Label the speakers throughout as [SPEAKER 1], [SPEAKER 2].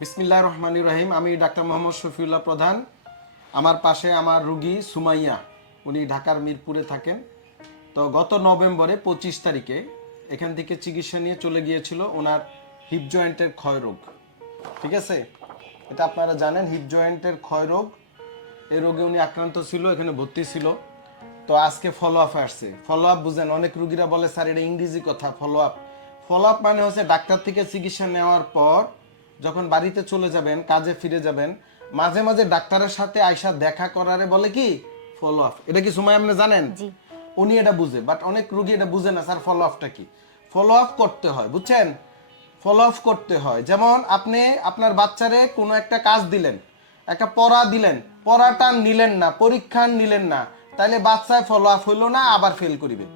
[SPEAKER 1] বিসমিল্লাহ রহমানুর রহিম। আমি ডাক্তার মোহাম্মদ শফিউল্লাহ প্রধান। আমার পাশে আমার রুগী সুমাইয়া, উনি ঢাকার মিরপুরে থাকেন। তো গত নভেম্বরে পঁচিশ তারিখে এখান থেকে চিকিৎসা নিয়ে চলে গিয়েছিল ওনার হিপ জয়েন্টের ক্ষয় রোগ। ঠিক আছে? এটা আপনারা জানেন হিপ জয়েন্টের ক্ষয় রোগ। এই রোগে উনি আক্রান্ত ছিল, এখানে ভর্তি ছিল। তো আজকে ফলো আপ আসছে। ফলো আপ বুঝেন, অনেক রুগীরা বলে, স্যার, এটা ইংরেজি কথা ফলো আপ ফলো আপ মানে হচ্ছে ডাক্তার থেকে চিকিৎসা নেওয়ার পর যখন বাড়িতে চলে যাবেন কাজে ফিরে যাবেন মাঝে মাঝে ডাক্তারের সাথে আয়সা দেখা করারে বলে কি? ফলো আপ এটা কি সময় আপনি জানেন? উনি এটা বুঝে বাট অনেক রুগী এটা বুঝে না স্যার ফলো আপটা কি? ফলো আপ করতে হয় বুঝছেন? ফলো আপ করতে হয়। যেমন আপনি আপনার বাচ্চারে কোনো একটা কাজ দিলেন একটা পড়া দিলেন পড়াটা নিলেন না পরীক্ষা নিলেন না তাহলে বাচ্চায় ফলো আপ হইল না আবার ফেল করিবে।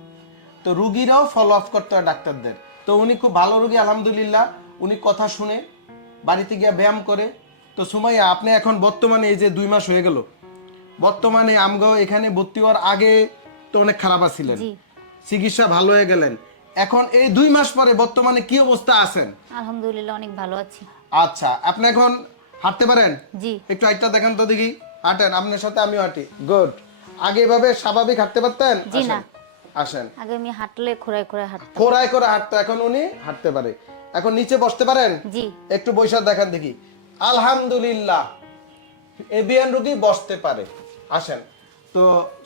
[SPEAKER 1] তো রুগীরাও ফলো আপ করতে হয় ডাক্তারদের। তো উনি খুব ভালো রুগী আলহামদুলিল্লাহ উনি কথা শুনে বাড়িতে গিয়ে ব্যায়াম করে। তো সুমাইয়া আপনি এখন বর্তমানে এই যে দুই মাস হয়ে গেল বর্তমানে আমগাঁও এখানে ভর্তি হওয়ার আগে তো অনেক খারাপ আছিলেন। চিকিৎসা ভালো হয়ে গেলেন। এখন এই দুই মাস পরে বর্তমানে কি অবস্থা আছেন?
[SPEAKER 2] আলহামদুলিল্লাহ অনেক ভালো আছি।
[SPEAKER 1] আচ্ছা আপনি এখন হাঁটতে পারেন?
[SPEAKER 2] জি।
[SPEAKER 1] একটু হাইটটা দেখেন তো দেখি। হাঁটেন আপনার সাথে আমিও হাঁটি। গুড। আগে এভাবে স্বাভাবিক হাঁটতে পারতেন?
[SPEAKER 2] জি না।
[SPEAKER 1] আসেন
[SPEAKER 2] আগে আমি হাঁটলে খোরায় খোরায় হাঁটতাম।
[SPEAKER 1] খোরায় করে হাঁটতো এখন উনি হাঁটতে পারে। এখন নিচে বসতে পারেন?
[SPEAKER 2] জি।
[SPEAKER 1] একটু বৈশা দেখান দেখি। আলহামদুলিল্লাহ। এবিএন রোগী বসতে পারে। আসেন। তো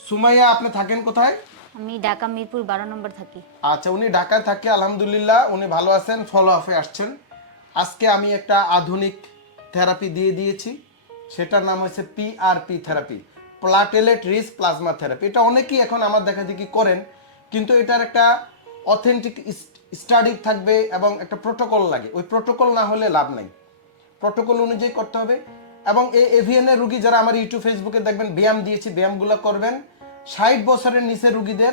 [SPEAKER 1] সুমাইয়া আপনি থাকেন কোথায়?
[SPEAKER 2] আমি ঢাকা মিরপুর বারো নম্বর থাকি।
[SPEAKER 1] আচ্ছা উনি ঢাকায় থাকে আলহামদুলিল্লাহ। উনি ভালো আছেন ফলো আপে আসছেন। আজকে আমি একটা আধুনিক থেরাপি দিয়ে দিয়েছি। সেটার নাম হচ্ছে PRP therapy platelet rich plasma therapy এটা অনেকেই এখন আমার দেখা দেখি করেন। কিন্তু এটার একটা অথেন্টিক স্টাডি থাকবে এবং একটা প্রোটোকল লাগে। ওই প্রোটোকল না হলে লাভ নাই। প্রোটোকল অনুযায়ী করতে হবে। এবং এই এভিএন এর রুগী যারা আমার ইউটিউব ফেসবুকে দেখবেন, ব্যায়াম দিয়েছি, ব্যায়ামগুলো করবেন। ষাট বছরের নিচে রুগীদের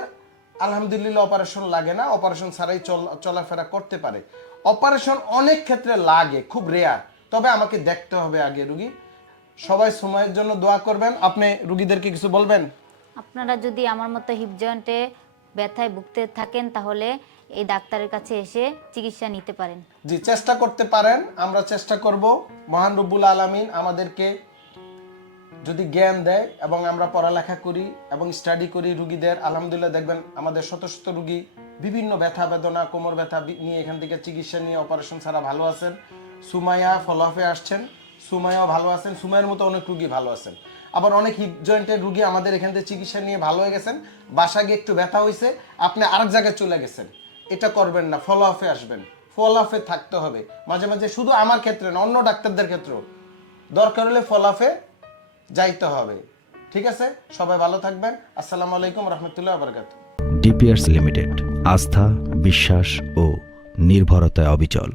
[SPEAKER 1] আলহামদুলিল্লাহ অপারেশন লাগে না। অপারেশন ছাড়াই চল- চলাফেরা করতে পারে। অপারেশন অনেক ক্ষেত্রে লাগে, খুব রেয়ার তবে আমাকে দেখতে হবে আগে রুগী। সবাই সময়ের জন্য দোয়া করবেন। আপনি রুগীদেরকে কিছু বলবেন?
[SPEAKER 2] আপনারা যদি আমার মতো হিপ জয়েন্টে ব্যথায় ভুগতে থাকেন, তাহলে এই ডাক্তারের কাছে এসে চিকিৎসা নিতে পারেন।
[SPEAKER 1] জি, চেষ্টা করতে পারেন। আমরা চেষ্টা করব, মহান রব্বুল আলামিন আমাদেরকে যদি জ্ঞান দেয় এবং আমরা পড়ালেখা করি এবং স্টাডি করি রুগীদের, আলহামদুলিল্লাহ দেখবেন আমাদের শত শত রুগী বিভিন্ন ব্যথা বেদনা, কোমর ব্যথা নিয়ে এখান থেকে চিকিৎসা নিয়ে অপারেশন ছাড়া ভালো আছেন। সুমাইয়া ফলাফে আসছেন। সুমাইয়াও ভালো আছেন। সুমাইয়ের মতো অনেক রুগী ভালো আছেন। আবার অনেক হিপ জয়েন্টের রুগী আমাদের এখান থেকে চিকিৎসা নিয়ে ভালো হয়ে গেছেন। বাসা গিয়ে একটু ব্যথা হয়েছে আপনি আরেক জায়গায় চলে গেছেন। এটা করবেন না ফলো আপে আসবেন। ফলো আপে থাকতে হবে। মাঝে মাঝে শুধু আমার ক্ষেত্রে না, অন্য ডাক্তারদের ক্ষেত্রেও। দরকার হলে ফলো আপে যাইতে হবে। ঠিক আছে? সবাই ভালো থাকবেন। আসসালামু আলাইকুম রহমতুল্লাহ বারকাত
[SPEAKER 3] ডিপিআরস লিমিটেড, আস্থা, বিশ্বাস ও নির্ভরতায় অবিচল।